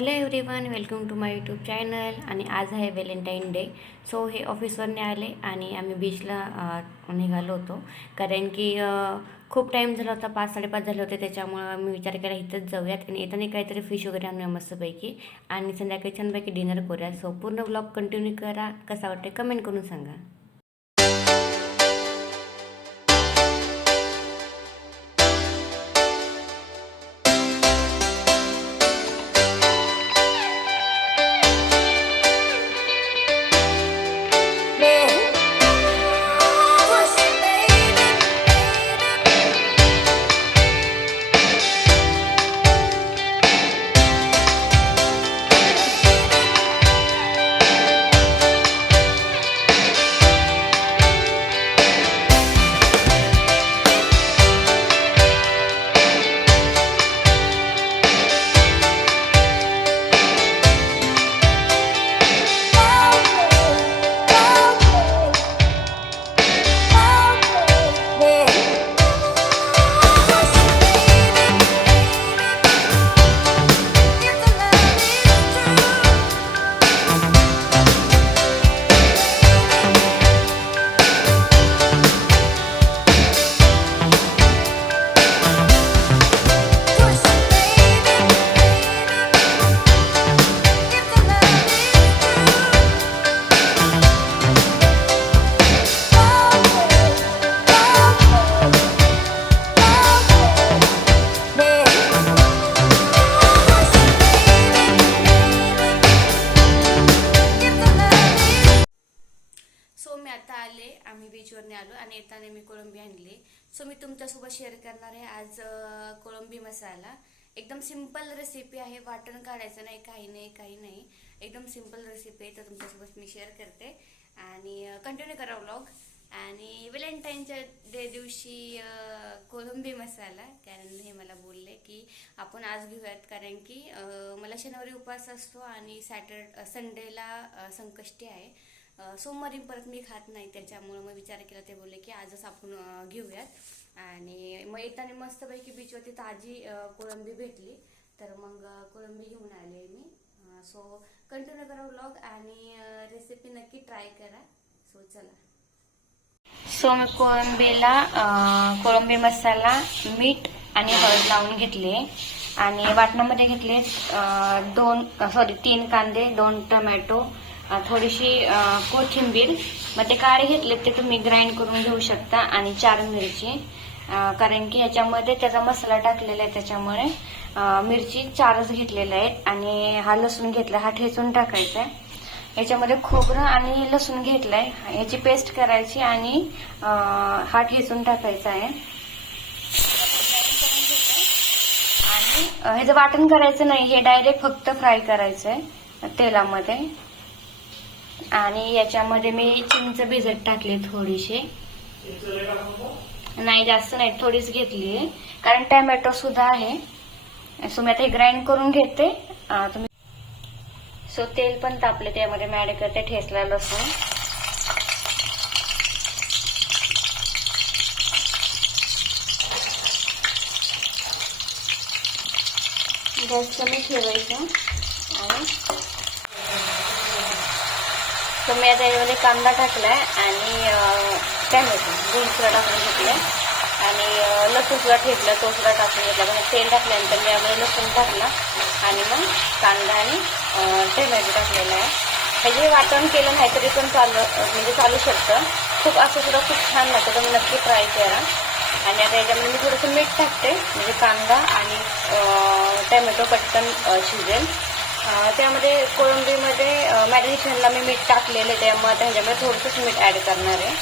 Hello everyone, welcome to my YouTube channel. आणि आज आहे व्हॅलेंटाईन डे. सो हे ऑफिसवरने आले आणि आम्ही बीचला निघालो होतो. कारण की खूप टाईम झाला होता, 5-5:30 झाले होते. त्याच्यामुळं आम्ही विचार केला इथंच जाऊयात आणि येताना काहीतरी फिश वगैरे आणूया मस्तपैकी आणि संध्याकाळी छानपैकी डिनर करूया. सो पूर्ण ब्लॉग कंटिन्यू करा. कसा वाटते कमेंट करून सांगा. सो मी आता आले, आम्ही बीचवरने आलो आणि येताना मी कोळंबी आणली. सो मी तुमच्यासोबत शेअर करणार आहे आज कोळंबी मसाला. एकदम सिंपल रेसिपी आहे, वाटण काढायचं नाही, काही नाही, एकदम सिंपल रेसिपी आहे. तर तुमच्यासोबत मी शेअर करते आणि कंटिन्यू करा व्लॉग. आणि व्हॅलेंटाईनच्या डे दिवशी कोळंबी मसाला, कारण हे मला बोलले की आपण आज घेऊयात, कारण की मला शनिवारी उपवास असतो आणि संडेला संकष्टी आहे. सोमवारी परत मी खात नाही, त्याच्यामुळे मग विचार केला. ते बोलले की आजच आपण घेऊयात. आणि मग येताना मस्तपैकी बीचवरती ताजी कोळंबी भेटली, तर मग कोळंबी घेऊन आले मी. सो कंटिन्यू करा व्लॉग आणि रेसिपी नक्की ट्राय करा. सो चला. सो मी कोळंबी मसाला, मीठ आणि हळद लावून घेतले आणि वाटणामध्ये घेतले 3 कांदे, 2 टमॅटो, थोडीशी कोथिंबीर. मग ते काळे घेतले ते तुम्ही ग्राइंड करून घेऊ शकता. आणि 4 मिरची, कारण की ह्याच्यामध्ये त्याचा मसाला टाकलेला आहे, त्याच्यामुळे मिरची 4च घेतलेल्या आहेत. आणि हा लसूण घेतला, हा ठेचून टाकायचा आहे. याच्यामध्ये खोबरं आणि लसूण घेतलाय, याची पेस्ट करायची आणि हा ठेचून टाकायचा आहे. आणि ह्याचं वाटण करायचं नाही, हे डायरेक्ट फक्त फ्राय करायचंय तेलामध्ये. आणि याच्यामध्ये मी चिंच भिजत टाकली थोडीशी, नाही जास्त नाही, थोडीच घेतली, कारण टोमॅटो सुद्धा आहे. सो मी आता हे ग्राइंड करून घेते. तुम्ही सो तेल पण तापले, त्यामध्ये मी ऍड करते ठेचला लसूण. गॅस कमी ठेवायचं. आणि तर मी आता यामध्ये कांदा टाकलाय आणि टॅमॅटो सुद्धा टाकून घेतलाय आणि लसूण सुद्धा ठेचला, तो सुद्धा टाकून घेतला. म्हणजे तेल टाकल्यानंतर मी यामध्ये लसूण टाकला आणि मग कांदा आणि टॅमॅटो टाकलेला आहे. हे वाटण केलं नाही तरी पण चालू शकतं. खूप असं सुद्धा खूप छान लागतं, तुम्ही नक्की ट्राय करा. आणि आता याच्यामध्ये मी थोडंसं मीठ टाकते, म्हणजे कांदा आणि टॅमॅटो पटकन शिजेल. त्यामध्ये कोळंबीमध्ये मॅरिनेशनला मी मीठ टाकलेलं आहे, त्यामुळे आता ह्याच्यामध्ये थोडंसंच मीठ ऍड करणार आहे.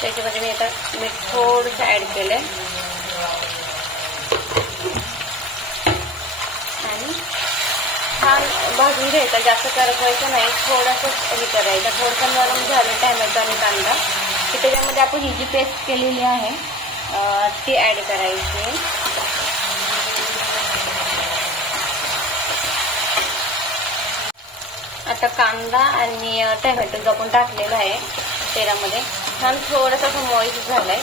त्याच्यामध्ये मी आता मीठ थोडंसं ऍड केलंय आणि छान भाजून घ्यायचा, जास्त करपवायचं नाही, थोडंसं हे करायचं. थोडंसं नरम झालं टॅमॅटो आणि कांदा की त्याच्यामध्ये आपण ही जी पेस्ट केलेली आहे ती ऍड करायची. आता कांदा आणि टोमॅटो जो आपण टाकलेला आहे तेलामध्ये छान थोडासा मॉइस्ट झालाय.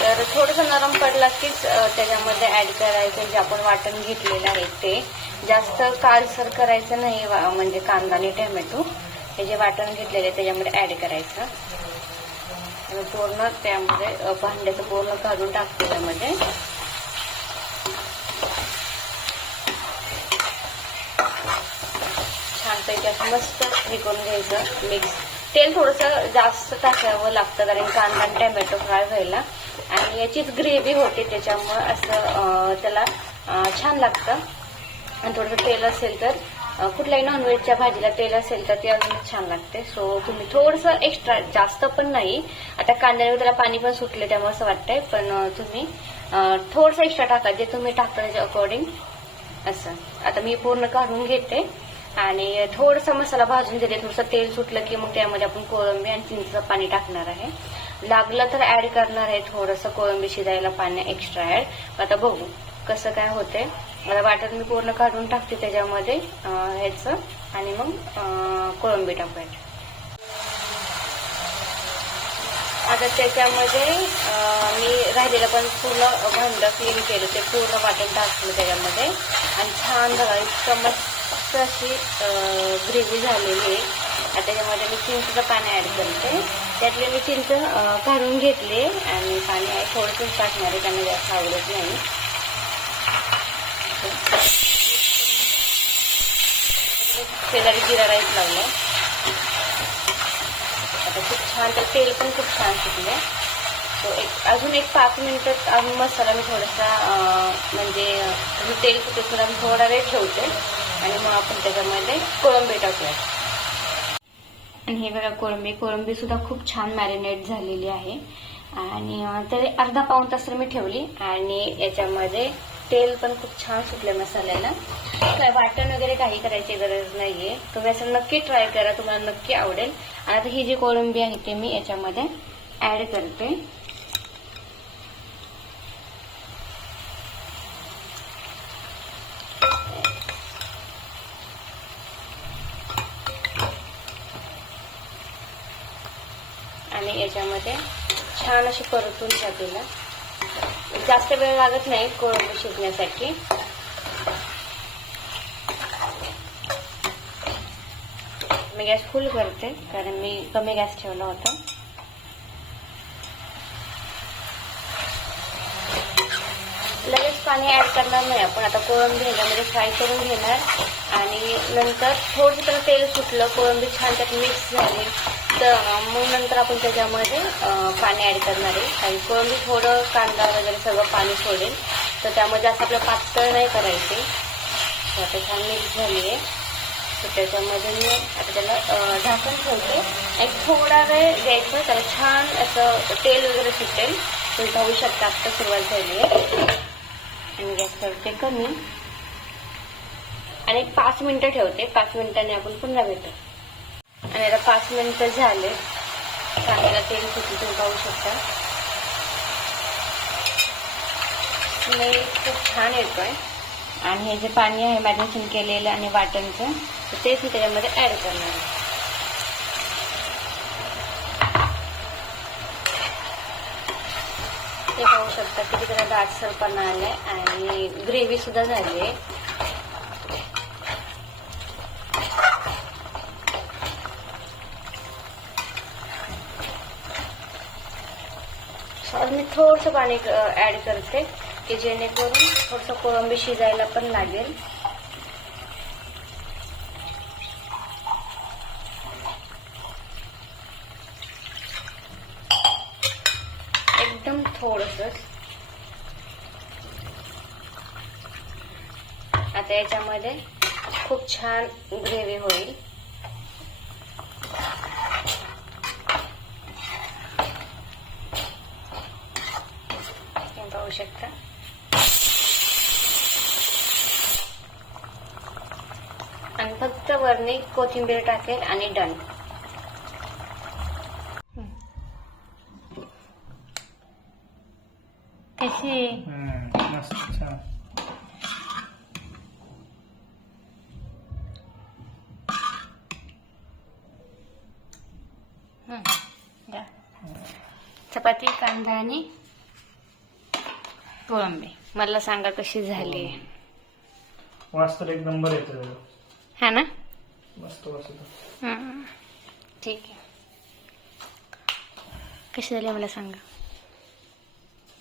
तर थोडंसं नरम पडला कीच त्याच्यामध्ये ऍड करायचं जे आपण वाटण घेतलेलं आहे ते. जास्त काळसर करायचं नाही, म्हणजे कांदा आणि टोमॅटो हे जे वाटण घेतलेले त्याच्यामध्ये ऍड करायचं. आणि पूर्ण त्यामध्ये भांड्याचं पूर्ण काढून टाकते त्यामध्ये. छानपैकी असं मस्त हे करून घ्यायचं मिक्स. तेल थोडंसं जास्त टाकावं लागतं कारण कांदा आणि टोमॅटो फ्राय व्हायला, आणि याचीच ग्रेव्ही होते त्याच्यामुळं असं त्याला छान लागतं. आणि थोडंसं तेल असेल तर कुठल्याही नॉनव्हेजच्या भाजीला तेल असेल तर ते अजूनच छान लागते. सो तुम्ही थोडंसं एक्स्ट्रा, जास्त पण नाही, आता कांद्यावर त्याला पाणी पण सुटले त्यामुळे असं वाटतंय, पण तुम्ही थोडंसं एक्स्ट्रा टाका जे तुम्ही टाकता त्याच्या अकॉर्डिंग असं. आता मी पूर्ण काढून घेते आणि थोडंसं मसाला भाजून घेते. थोडंसं तेल सुटलं की मग त्यामध्ये आपण कोळंबी आणि चिंचेचं पाणी टाकणार आहे. लागलं तर ऍड करणार आहे थोडंसं कोळंबी शिजायला पाणी एक्स्ट्रा ऍड. आता बघू कसं काय होते. मला वाटत मी पूर्ण काढून टाकते त्याच्यामध्ये ह्याचं, आणि मग कोळंबी टाकायची. आता त्याच्यामध्ये मी राहिलेलं पण पूर्ण भांड क्लीन केलं, ते पूर्ण वाटण टाकलं त्याच्यामध्ये, आणि छान बघा इतकं मस्त अशी ग्रेव्ही झालेली आहे. आता त्याच्यामध्ये मी चिंचेचं पाणी ऍड करते. त्यातले मी चिंच काढून घेतले आणि पाणी आहे थोडंसं टाकणार आहे, त्यांना जास्त आवडत नाही. शेजारी जिरा राईस लावलं. आता खूप छान, तर तेल पण खूप छान सुटले. तो अजून एक 5 मिनिटात अजून मसाला मी थोडासा म्हणजे तेल सुटेपर्यंत आम्ही थोडा वेळ ठेवते, आणि मग आपण त्याच्यामध्ये कोळंबी टाकूया. आणि हे बघा कोळंबी सुद्धा खूप छान मॅरिनेट झालेली आहे, आणि तरी अर्धा पाऊण तास मी ठेवली. आणि याच्यामध्ये तेल पण खूप छान सुटले मसाल्याला. काय वाटण वगैरे काही करायची गरज नाहीये. तुम्ही असं नक्की ट्राय करा, तुम्हाला नक्की आवडेल. आणि आता ही जी कोळंबी आहे ते मी याच्यामध्ये ऍड करते. आणि याच्यामध्ये छान अशी परतून टाकूया. जास्त वेळ लागत नाही कोळंबी शिजण्यासाठी. मी गॅस फुल करते कारण मी कमी गॅस ठेवला होता. लगेच पाणी ऍड करणार नाही आपण. आता कोळंबी ह्याच्यामध्ये फ्राय करून घेणार, आणि नंतर थोडंसं त्याला तेल सुटलं, कोळंबी छान त्यात मिक्स झाली, तर मग नंतर आपण त्याच्यामध्ये पाणी ऍड करणार आहे. आणि कोळंबी थोडं कांदा वगैरे सगळं पाणी सोडेल, तर त्यामध्ये जास्त आपलं पातळ नाही करायचे. आता छान मिक्स झाली आहे, तर त्याच्यामध्ये मी आता त्याला झाकण ठेवते. एक थोडा वेळ द्यायचं, त्याला छान असं तेल वगैरे सुटेल. तुम्ही पाहू शकता आता सुरुवात झाली आहे. आणि गॅस करते कमी, आणि 5 मिनिटं ठेवते. 5 मिनिटांनी आपण पुन्हा भेटू. आणि आता 5 मिनिटं झाले, कांद्याला तेल सुटले तुम्ही पाहू शकता. स्मेल खूप छान येतोय. आणि हे जे पाणी आहे मॅरिनेशन केलेलं आणि वाटणचं, तर तेच मी त्याच्यामध्ये ऍड करणार आहे. ते पाहू शकता किती त्याला दाटसरपणा आलाय, आणि ग्रेव्ही सुद्धा झाली आहे. मी थोडंसं पाणी ऍड करते की जेणेकरून थोडंसं कोळंबी शिजायला पण लागेल. एकदम थोडंसं. आता याच्यामध्ये खूप छान ग्रेव्ही होईल. पाहू शकता. आणि फक्त वरणी कोथिंबीर टाकेल आणि डन. कशी मस्त छान. चपाती, कांदा आणि कोळंबी मला सांगा कशी झाली. वास तर एक नंबर येतो. हा ना. मस्त वास येतो. ठीक आहे. कशी झाली मला सांगा.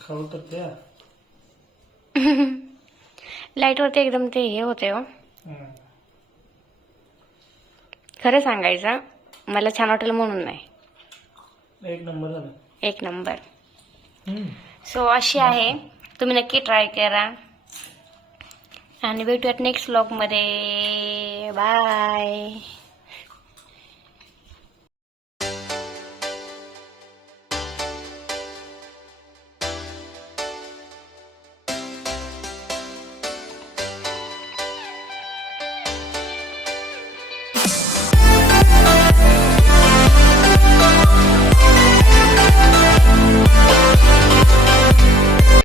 खाऊ तर द्या. लाईटवरती एकदम ते हे होते हो. हम्म. खरं सांगायचं मला छान वाटेल म्हणून नाही. एक नंबर झालं. एक नंबर. सो अशी आहे, तुम्ही नक्की ट्राय करा आणि भेटूयात नेक्स्ट व्लॉगमध्ये. बाय.